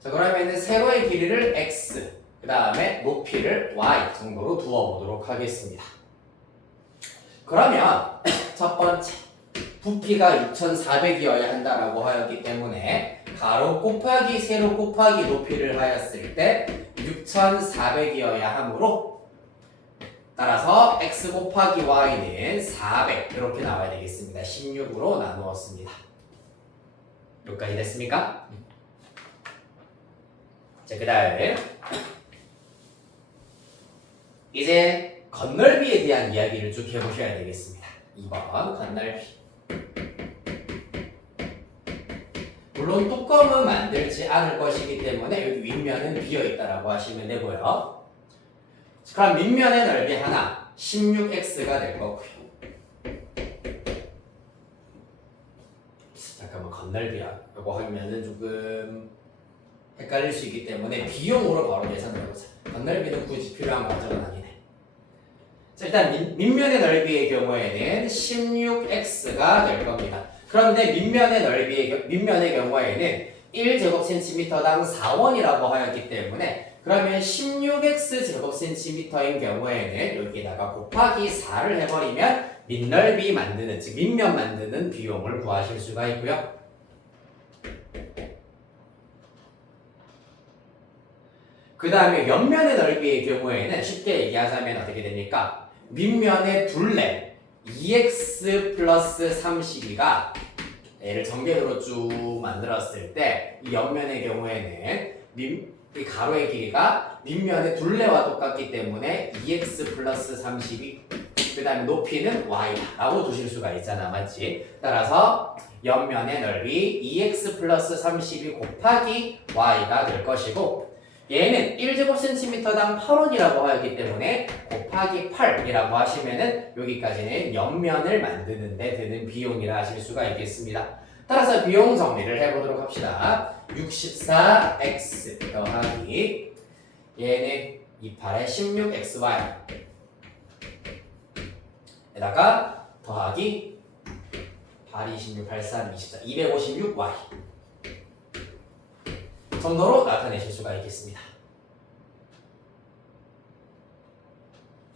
자, 그러면은 세로의 길이를 x, 그 다음에 높이를 y 정도로 두어보도록 하겠습니다. 그러면 첫 번째 부피가 6,400이어야 한다라고 하였기 때문에 가로 곱하기 세로 곱하기 높이를 하였을 때 6,400이어야 하므로 따라서 x 곱하기 y는 400 이렇게 나와야 되겠습니다. 16으로 나누었습니다. 여기까지 됐습니까? 자, 그 다음에 이제 건널비에 대한 이야기를 쭉 해보셔야 되겠습니다. 2번 건널비. 물론 뚜껑은 만들지 않을 것이기 때문에 여기 윗면은 비어있다라고 하시면 되고요. 그럼 밑면의 넓이 하나 16x가 될 거고요. 잠깐만, 건널비라고 하면은 조금 헷갈릴 수 있기 때문에 비용으로 바로 계산을 해보자. 건널비는 굳이 필요한 과정은 아니네. 자, 일단 밑면의 넓이의 경우에는 16x가 될 겁니다. 그런데 밑면의 경우에는 1제곱cm당 4원이라고 하였기 때문에 그러면 16x 제곱cm인 경우에는 여기다가 곱하기 4를 해버리면 밑넓이 만드는, 즉 밑면 만드는 비용을 구하실 수가 있고요. 그 다음에 옆면의 넓이의 경우에는 쉽게 얘기하자면 어떻게 됩니까? 밑면의 둘레 2x 플러스 32가 얘를 정계도로 쭉 만들었을 때 이 옆면의 경우에는 이 가로의 길이가 밑면의 둘레와 똑같기 때문에 2x 플러스 32, 그 다음에 높이는 y라고 두실 수가 있잖아, 맞지? 따라서 옆면의 넓이 2x 플러스 32 곱하기 y가 될 것이고, 얘는 1제곱cm당 8원이라고 하였기 때문에 곱하기 8이라고 하시면은 여기까지는 옆면을 만드는데 드는 비용이라 하실 수가 있겠습니다. 따라서 비용 정리를 해보도록 합시다. 64x 더하기 얘는 28에 16xy 에다가 더하기 8, 26, 8, 3, 24, 256y. 정도로 나타내실 수가 있겠습니다.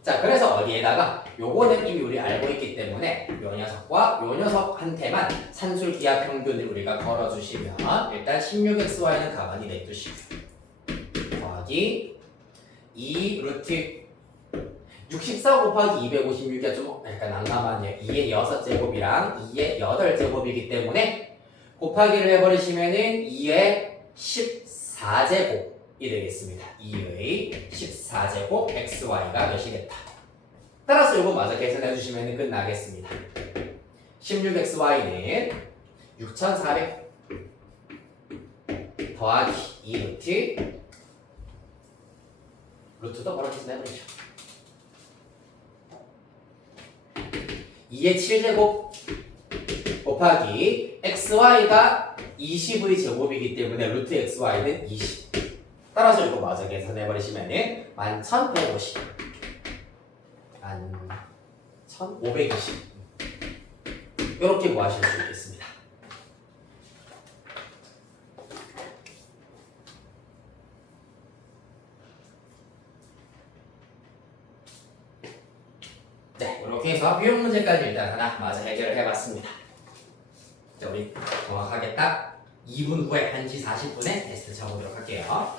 자, 그래서 어디에다가 요거는 이미 우리 알고 있기 때문에 요 녀석과 요 녀석한테만 산술 기하 평균을 우리가 걸어주시면 일단 16xy는 가만히 냅두시고 더하기 2 루트 64 곱하기 256이 좀 약간 난감하네요. 2의 6제곱이랑 2의 8제곱이기 때문에 곱하기를 해버리시면은 2의 14제곱이 되겠습니다. 2의 14제곱 xy가 몇이겠다. 따라서 이거 마저 계산해 주시면 끝나겠습니다. 16xy는 6400 더하기 2 루트도 바로 계산해버리죠. 2의 7제곱 곱하기 xy가 20의 제곱이기 때문에 루트 xy는 20. 따라서 이거 마저 계산해버리시면 11,150 11,520 이렇게 구하실 수 있겠습니다. 네, 이렇게 해서 비용 문제까지 일단 하나 마저 해결을 해봤습니다. 자, 우리 정확하게 딱 2분 후에 1시 40분에 테스트 쳐보도록 할게요.